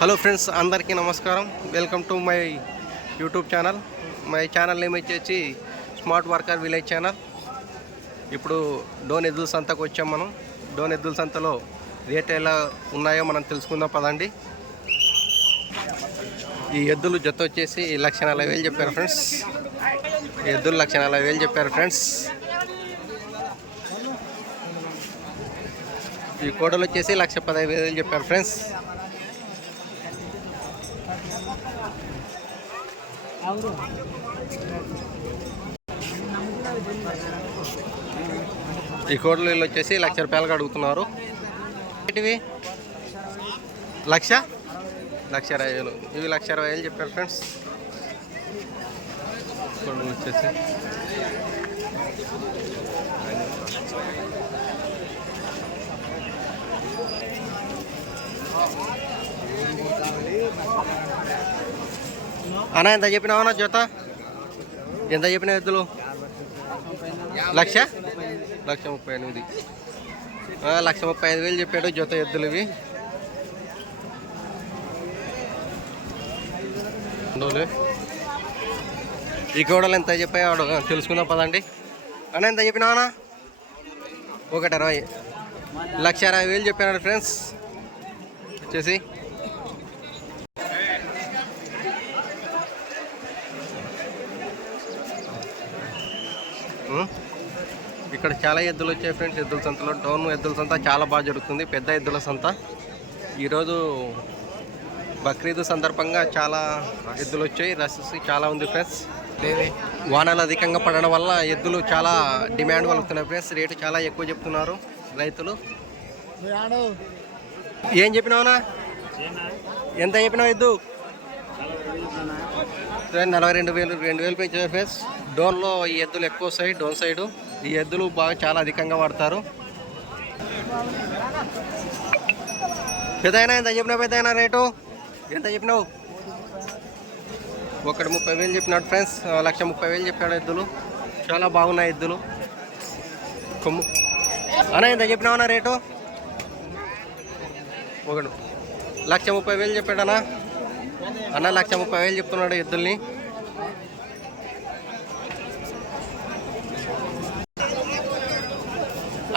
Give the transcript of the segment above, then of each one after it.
Hello friends, అందరికీ నమస్కారం. Welcome to my YouTube channel. My channel name వచ్చేసి smart worker village channel. ఇప్పుడు డోన్ ఎద్దుల సంతకు వచ్చాం. మనం డోన్ ఎద్దుల సంతలో రేట్ ఎలా ఉన్నాయో మనం తెలుసుకుందాం పదండి. ఈ ఎద్దులు జత వచ్చేసి 1,40,000 చెప్పారు ఫ్రెండ్స్. ఈ ఎద్దులు 1,40,000 చెప్పారు ఫ్రెండ్స్. ఈ కోడలు వచ్చేసి 1,15,000 చెప్పారు ఫ్రెండ్స్. ఈ కోడలు వచ్చేసి 1,00,000 రూపాయలుగా అడుగుతున్నారు. ఇవి 1,20,000 ఇవి 1,20,000 చెప్పారు ఫ్రెండ్స్. కోడలు వచ్చేసి అన్నా ఎంత చెప్పినావన్నా జత? ఎంత చెప్పిన ఎద్దులు? 1,38,000 1,35,000 చెప్పాడు జత ఎద్దులు ఇవి. ఈ కోడలు ఎంత చెప్పాడు తెలుసుకుందాం పదండి. అన్న ఎంత చెప్పినావన్నా? 1,20,000 1,60,000 చెప్పాడు ఫ్రెండ్స్. వచ్చేసి ఇక్కడ చాలా ఎద్దులు వచ్చాయి ఫ్రెండ్స్. ఎద్దుల సంతలో డోన్ ఎద్దుల సంత చాలా బాగా జరుగుతుంది. పెద్ద ఎద్దుల సంత. ఈరోజు బక్రీద్ సందర్భంగా చాలా ఎద్దులు వచ్చాయి. రష్ చాలా ఉంది ఫ్రెండ్స్. వానలు అధికంగా పడడం వల్ల ఎద్దులు చాలా డిమాండ్ కలుగుతున్నాయి ఫ్రెండ్స్. రేటు చాలా ఎక్కువ చెప్తున్నారు రైతులు. ఏం చెప్పినావునా? ఎంత చెప్పినావు ఎద్దు? 42,000 2,000 పెంచారు ఫ్రెండ్స్. డోన్లో ఈ ఎద్దులు ఎక్కువ వస్తాయి. డోన్ సైడు ఈ ఎద్దులు బాగా చాలా అధికంగా వాడతారు. పెద్దయినా ఎంత చెప్పినావు? పెద్దయినా రేటు ఎంత చెప్పినావు? 1,30,000 చెప్పినాడు ఫ్రెండ్స్. 1,30,000 చెప్పాడు ఎద్దులు. చాలా బాగున్నాయి ఎద్దులు. కొమ్ము అన్నా ఎంత చెప్పినావు అన్న రేటు? 1,30,000 చెప్పాడన్నా. అన్న 1,30,000 చెప్తున్నాడు ఎద్దుల్ని.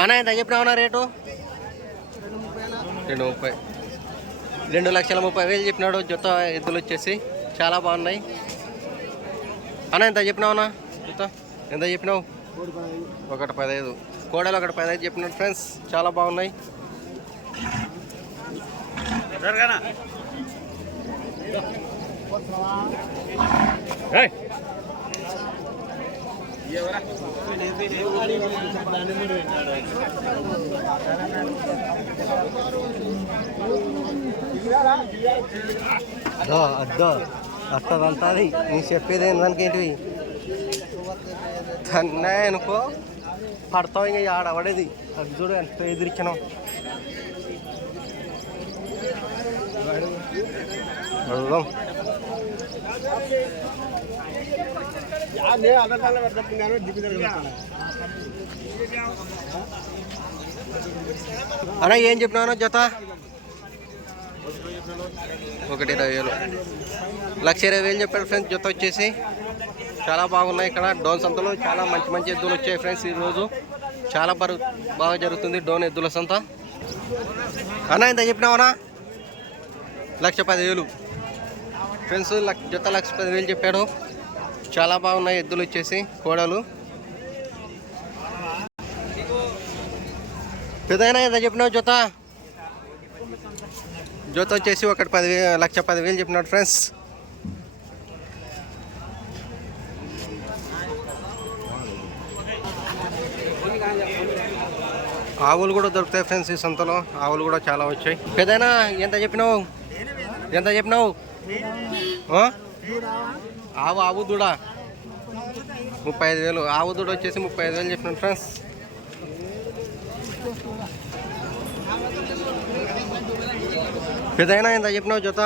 అన్న ఎంత చెప్పినావున్నా రేటు? 2,30,000 2,30,000 చెప్పినాడు జత ఎద్దులు వచ్చేసి. చాలా బాగున్నాయి. అన్న ఎంత చెప్పినావున్నా జత? ఎంత చెప్పినావు? 1,15,000 కోడలు 1,15,000 చెప్పినాడు ఫ్రెండ్స్. చాలా బాగున్నాయి. అద్దో వస్తుందంతా. అది నేను చెప్పేది దానికి ఏంటివి తన్నాయి అనుకో పడతావు. ఇంకా ఆడవడేది అది చూడు ఎంత ఎదిరించినాం. వెళ్దాం. అన్నా ఏం చెప్పినావు జత? 1,20,000 1,20,000 చెప్పాడు ఫ్రెండ్స్ జత వచ్చేసి. చాలా బాగున్నాయి. ఇక్కడ డోన్ సంతలో చాలా మంచి మంచి ఎద్దులు వచ్చాయి ఫ్రెండ్స్. ఈరోజు చాలా బాగా జరుగుతుంది డోన్ ఎద్దుల సంత. అన్నా ఎంత చెప్పినావనా? 1,10,000 ఫ్రెండ్స్. జత 1,10,000 చెప్పాడు. చాలా బాగున్నాయి ఎద్దులు వచ్చేసి కోడలు. పెద్దయినా ఎంత చెప్పినావు జత? జత వచ్చేసి 1,10,000 చెప్పినాడు ఫ్రెండ్స్. ఆవులు కూడా దొరుకుతాయి ఫ్రెండ్స్ ఈ సంతలో. ఆవులు కూడా చాలా వచ్చాయి. పెద్దయినా ఎంత చెప్పినావు? ఎంత చెప్పినావు? ఆవు దూడ 35,000. ఆవు దూడ వచ్చేసి 35,000 చెప్పినాడు ఫ్రెండ్స్. పెద్దయినా ఎంత చెప్పినావు జత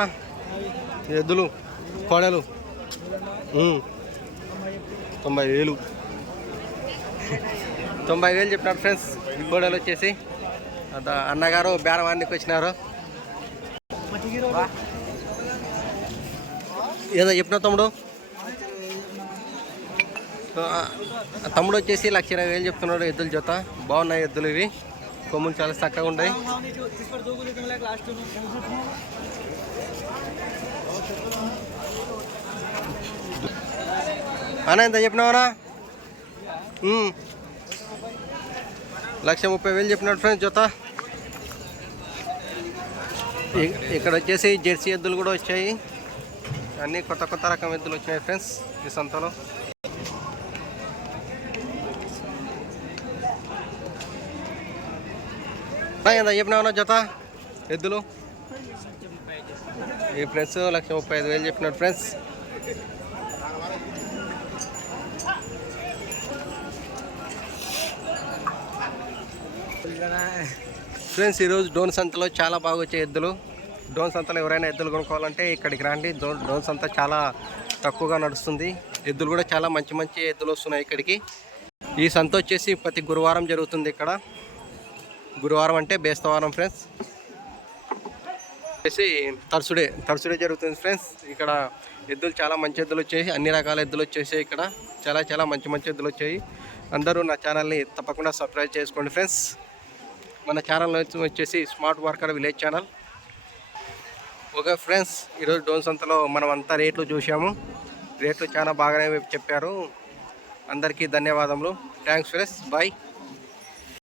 ఎద్దులు కోడలు? 90,000 90,000 చెప్పినాడు ఫ్రెండ్స్. ఈ కోడలు వచ్చేసి అన్నగారు బేరవానికి వచ్చినారు. ఏదో చెప్పిన తమ్ముడు? తమ్ముడు వచ్చేసి 1,20,000 చెప్తున్నాడు ఎద్దుల జత. బాగున్నాయి ఎద్దులు ఇవి, కొమ్ములు చాలా చక్కగా ఉన్నాయి. అన్నా ఎంత చెప్పినావరా? 1,30,000 చెప్పినాడు ఫ్రెండ్స్ జత. ఇక్కడ వచ్చేసి జెర్సీ ఎద్దులు కూడా వచ్చాయి. అన్నీ కొత్త కొత్త రకం ఎద్దులు వచ్చినాయి ఫ్రెండ్స్ ఈ సంతలో. ఎంత చెప్పినావన్నా జత ఎద్దులు? ఈ ఫ్రెండ్స్ 1,35,000 చెప్పినాడు ఫ్రెండ్స్. ఫ్రెండ్స్ ఈరోజు డోన్ సంతలో చాలా బాగా వచ్చే ఎద్దులు. డోన్ సంతలో ఎవరైనా ఎద్దులు కొనుక్కోవాలంటే ఇక్కడికి రండి. డోన్ సంత చాలా తక్కువగా నడుస్తుంది. ఎద్దులు కూడా చాలా మంచి మంచి ఎద్దులు వస్తున్నాయి ఇక్కడికి. ఈ సంత వచ్చేసి ప్రతి గురువారం జరుగుతుంది ఇక్కడ. గురువారం అంటే బేస్తవారం ఫ్రెండ్స్. వచ్చేసి థర్స్డే జరుగుతుంది ఫ్రెండ్స్. ఇక్కడ ఎద్దులు చాలా మంచి ఎద్దులు వచ్చాయి. అన్ని రకాల ఎద్దులు వచ్చేసాయి ఇక్కడ. చాలా మంచి మంచి ఎద్దులు వచ్చాయి. అందరూ నా ఛానల్ని తప్పకుండా సబ్స్క్రైబ్ చేసుకోండి ఫ్రెండ్స్. మన ఛానల్ వచ్చేసి smart worker village channel. Okay friends, ఈరోజు డోన్ సంతలో మనం అంతా రేట్లు చూసాము. రేట్లు చాలా బాగానే చెప్పారు. అందరికీ ధన్యవాదములు. Thanks friends, bye.